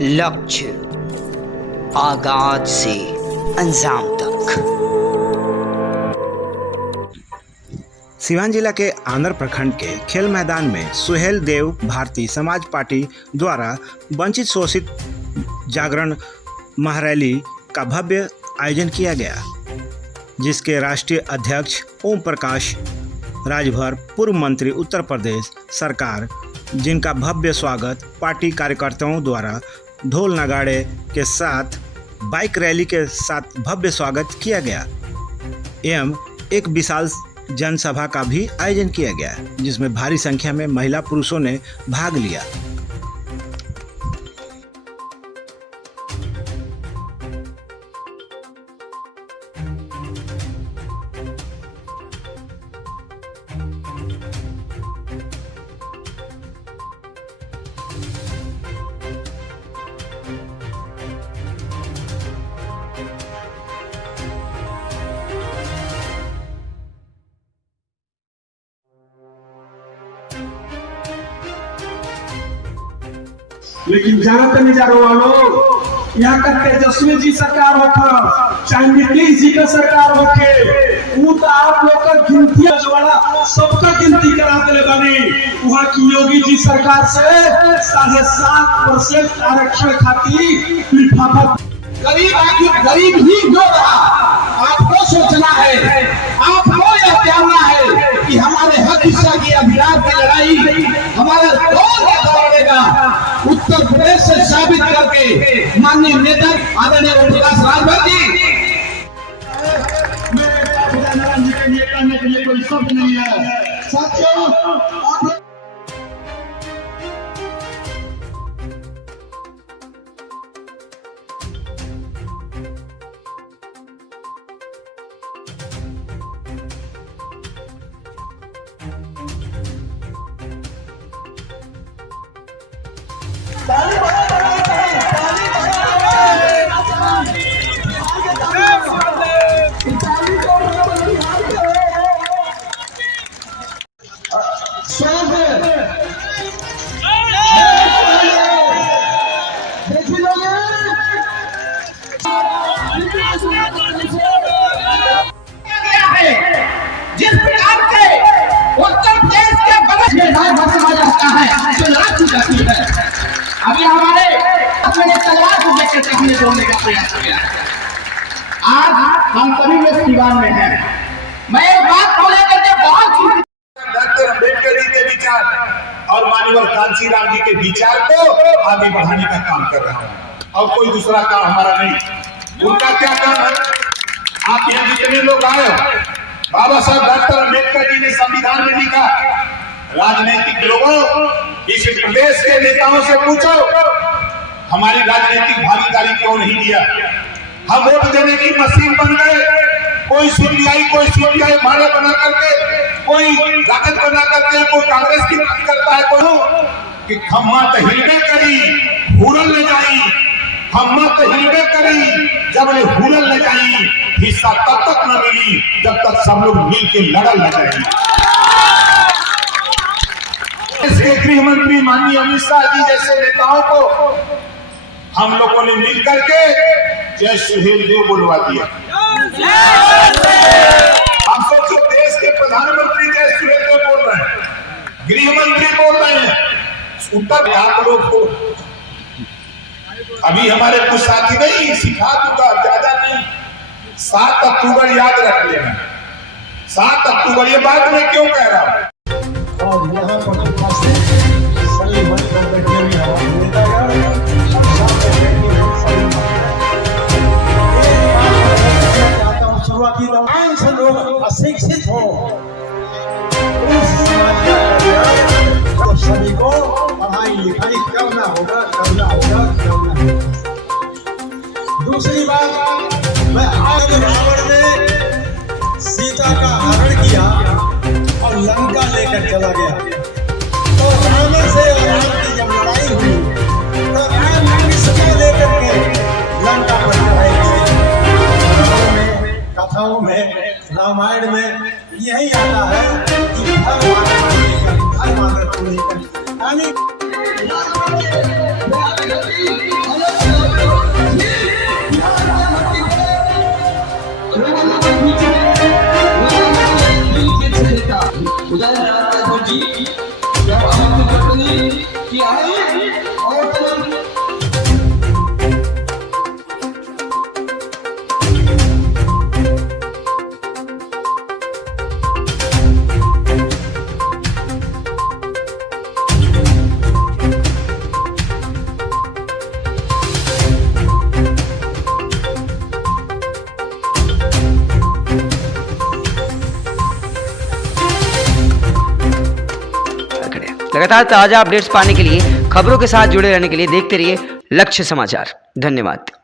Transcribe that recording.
लक्ष्य आगाज से अंजाम तक। सिवान जिला के आंध्र प्रखंड के खेल मैदान में सुहेल देव भारतीय समाज पार्टी द्वारा वंचित शोषित जागरण महारैली का भव्य आयोजन किया गया, जिसके राष्ट्रीय अध्यक्ष ओम प्रकाश राजभर पूर्व मंत्री उत्तर प्रदेश सरकार, जिनका भव्य स्वागत पार्टी कार्यकर्ताओं द्वारा ढोल नगाड़े के साथ बाइक रैली के साथ भव्य स्वागत किया गया एवं एक विशाल जनसभा का भी आयोजन किया गया, जिसमें भारी संख्या में महिला पुरुषों ने भाग लिया। लेकिन जानते नजारों वालों, यहाँ का तेजस्वी जी सरकार होखा, चाहे नीतीश जी का सरकार होखे, वो तो आप लोग का गिनती वाला सबका गिनती करा दिले बनी। वहाँ की योगी जी सरकार से 7.5% आरक्षण खाती लिफाफा गरीब ही जो रहा। आपको सोचना है, आपको यह जानना है कि हमारे हक हिस्सा की अभियान की लड़ाई हमारा कौन लड़ेगा। उत्तर प्रदेश से साबित करके माननीय नेता आदरणीय ओम प्रकाश राजभर जी, मेरे जी के लिए करने के लिए कोई शब्द नहीं है। साथियों, जिस प्रकार से उत्तर प्रदेश के बगल में जाता है तो लाख जाती है। अभी हमारे अपने तलवार को लेकर कहने बोलने का प्रयास किया। आज हम सभी लोग सिवान में हैं। मैं एक बात को लेकर के बहुत डॉक्टर अम्बेडकर जी के विचार और माननीय कांची राम जी के विचार को आगे बढ़ाने का काम कर रहा हूँ, और कोई दूसरा काम हमारा नहीं। उनका क्या काम है? आप यहाँ जितने लोग आए, बाबा साहब डॉक्टर अम्बेडकर जी ने संविधान में लिखा, राजनीतिक लोगों इस प्रदेश के नेताओं से पूछो हमारी राजनीतिक भागीदारी क्यों नहीं दिया। हम वोट देने की मशीन बन गए। कोई सीपीआई भारत बना करके, कोई राजद बना करके, कोई कांग्रेस की बात करता है, कोई कि खम्मा तो हिलबे करी हुरल ले जाई, खम्मा तो हिलबे करी जब ले हुरल ले जाई, हिस्सा तब तक न मिली जब तक सब लोग मिल के लड़ल न जाएगी। इसके गृह मंत्री माननीय अमित शाह जी जैसे नेताओं को हम लोगों ने मिल करके जय सुहेल देव बोलवा दिया। आप सोचो, देश के प्रधानमंत्री जय सुहेल देव बोल रहे हैं, गृह मंत्री बोल रहे हैं, उत्तर आप लोग को अभी हमारे कुछ साथी नहीं सिखा दूंगा, ज्यादा नहीं। 7 अक्टूबर याद रख लेना। 7 अक्टूबर, ये बात मैं क्यों कह रहा हूँ? और यहाँ पर सही बन कर बैठने में हवा मिलता है। शुरुआती दौरान से लोग अशिक्षित हो, तो सभी को पढ़ाई लिखाई करना होगा। दूसरी बात, मैं आज रावण ने सीता का हरण किया और लंका लेकर चला गया, तो रावण से राम की जब लड़ाई हुई तो राम ने सीता लेकर के लंका पर चढ़ाई की। कथाओं में, रामायण में यही आता है कि धर्म आदर को लेकर, यानी उदय राघव जी जब हम कंपनी की आई और लगातार ताजा अपडेट्स पाने के लिए, खबरों के साथ जुड़े रहने के लिए देखते रहिए लक्ष्य समाचार। धन्यवाद।